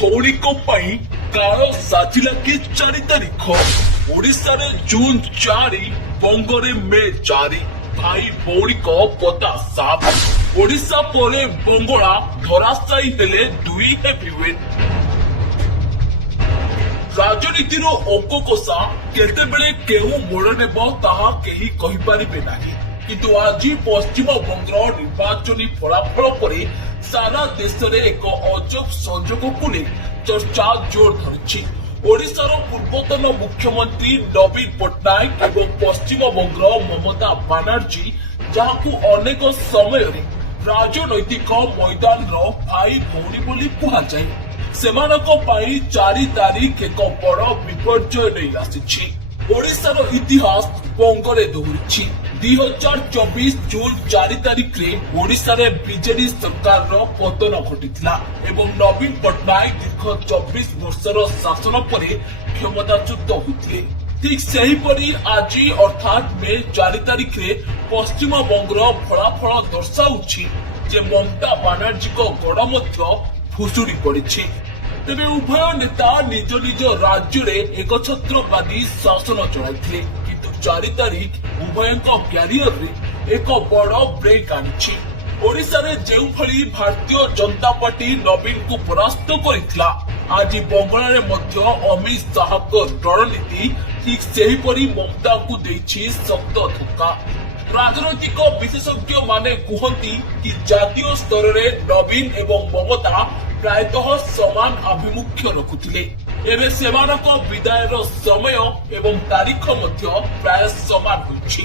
ଭଉଣୀଙ୍କ ପାଇଁ କାଳ ସାଜିଲା କି 4 ତାରିଖ। ଓଡ଼ିଶାରେ ଜୁନ 4, ବଙ୍ଗରେ ମେ 4। ଭାଇ ଭଉଣୀଙ୍କ କଥା ସାଫ। ଓଡ଼ିଶା ପରେ ବଙ୍ଗଳା ଧରାଶାୟୀ ହେଲେ 2 ହେଭିୱେଟ୍। ରାଜନୀତିର ଅଙ୍କ କଷା କେତେବେଳେ କେଉଁ ମୋଡ଼ ନେବ ତାହା କେହି କହିପାରିବେ ନାହିଁ। କିନ୍ତୁ ଆଜି ପଶ୍ଚିମବଙ୍ଗର ନିର୍ବାଚନୀ ଫଳାଫଳ ପରେ ସାରା ଦେଶରେ ଏକ ଅଜବ ସଂଯୋଗକୁ ନେଇ ଚର୍ଚ୍ଚା ଜୋର ଧରିଛି। ଓଡ଼ିଶାର ପୂର୍ବତନ ମୁଖ୍ୟମନ୍ତ୍ରୀ ନବୀନ ପଟ୍ଟନାୟକ ଏବଂ ପଶ୍ଚିମବଙ୍ଗର ମମତା ବାନାର୍ଜୀ, ଯାହାକୁ ଅନେକ ସମୟରେ ରାଜନୈତିକ ମଇଦାନର ଭାଇ ଭଉଣୀ ବୋଲି କୁହାଯାଏ, ସେମାନଙ୍କ ପାଇଁ 4 ତାରିଖ ଏକ ବଡ଼ ବିପର୍ଯ୍ୟୟ ନେଇ ଆସିଛି। ଓଡ଼ିଶାର ଇତିହାସ ବଙ୍ଗରେ ଦୋହରିଛି। 2024 ଜୁନ 4 ତାରିଖରେ ଓଡ଼ିଶାରେ ବିଜେଡି ସରକାରର ପତନ ଘଟିଥିଲା ଏବଂ ନବୀନ ପଟ୍ଟନାୟକ ଦୀର୍ଘ 24 ବର୍ଷର ଶାସନ ପରେ କ୍ଷମତାଚ୍ୟୁତ ହୋଇଥିଲେ। ଠିକ୍ ସେହିପରି ଆଜି ଅର୍ଥାତ୍ ମେ 4 ତାରିଖରେ ପଶ୍ଚିମବଙ୍ଗର ଫଳାଫଳ ଦର୍ଶାଉଛି ଯେ ମମତା ବାନାର୍ଜୀଙ୍କ ଗଡ଼ ମଧ୍ୟ ଭୁଷୁଡ଼ି ପଡ଼ିଛି। ତେବେ ଉଭୟ ନେତା ନିଜ ନିଜ ରାଜ୍ୟରେ ଏକଛତ୍ରବାଦୀ ଶାସନ ଚଳାଇଥିଲେ। କିନ୍ତୁ 4 ତାରିଖ ଉଭୟଙ୍କ କ୍ୟାରିୟରରେ ଏକ ବଡ଼ ବ୍ରେକ୍ ଆଣିଛି। ଓଡ଼ିଶାରେ ଯେଉଁଭଳି ଭାରତୀୟ ଜନତା ପାର୍ଟି ନବୀନଙ୍କୁ ପରାସ୍ତ କରିଥିଲା, ଆଜି ବଙ୍ଗଳାରେ ମଧ୍ୟ ଅମିତ ଶାହଙ୍କ ରଣନୀତି ଠିକ୍ ସେହିପରି ମମତାଙ୍କୁ ଦେଇଛି ଶକ୍ତ ଧକ୍କା। ରାଜନୈତିକ ବିଶେଷଜ୍ଞ ମାନେ କୁହନ୍ତି କି ଜାତୀୟ ସ୍ତରରେ ନବୀନ ଏବଂ ମମତା ପ୍ରାୟତଃ ସମାନ ଆଭିମୁଖ୍ୟ ରଖୁଥିଲେ। ଏବେ ସେମାନଙ୍କ ବିଦାୟର ସମୟ ଏବଂ ତାରିଖ ମଧ୍ୟ ପ୍ରାୟ ସମାନ ହୋଇଛି।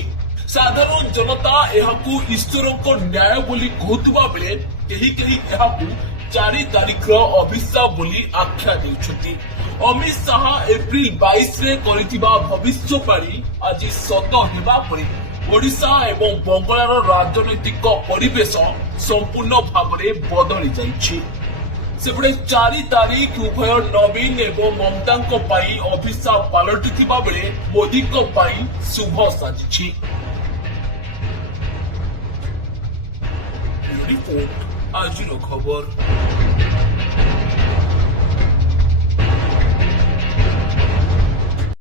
ସାଧାରଣ ଜନତା ଏହାକୁ ଈଶ୍ୱରଙ୍କ ନ୍ୟାୟ ବୋଲି କହୁଥିବା ବେଳେ କେହି କେହି ଏହାକୁ 4 ତାରିଖର ଅଭିଶାପ ବୋଲି ଆଖ୍ୟା ଦେଉଛନ୍ତି। ଅମିତ ଶାହା ଏପ୍ରିଲ 22ରେ କରିଥିବା ଭବିଷ୍ୟବାଣୀ ଆଜି ସତ ହେବା ପରେ ଓଡ଼ିଶା ଏବଂ ବଙ୍ଗଳାର ରାଜନୈତିକ ପରିବେଶ ସମ୍ପୂର୍ଣ୍ଣ ଭାବରେ ବଦଳି ଯାଇଛି। ସେପଟେ 4 ତାରିଖ ଉଭୟ ନବୀନ ଏବଂ ମମତାଙ୍କ ପାଇଁ ଅଭିଶାପ ପାଲଟିଥିବା ବେଳେ ମୋଦିଙ୍କ ପାଇଁ ଶୁଭ ସାଜିଛି। ରିପୋର୍ଟ ଆଜିର ଖବର।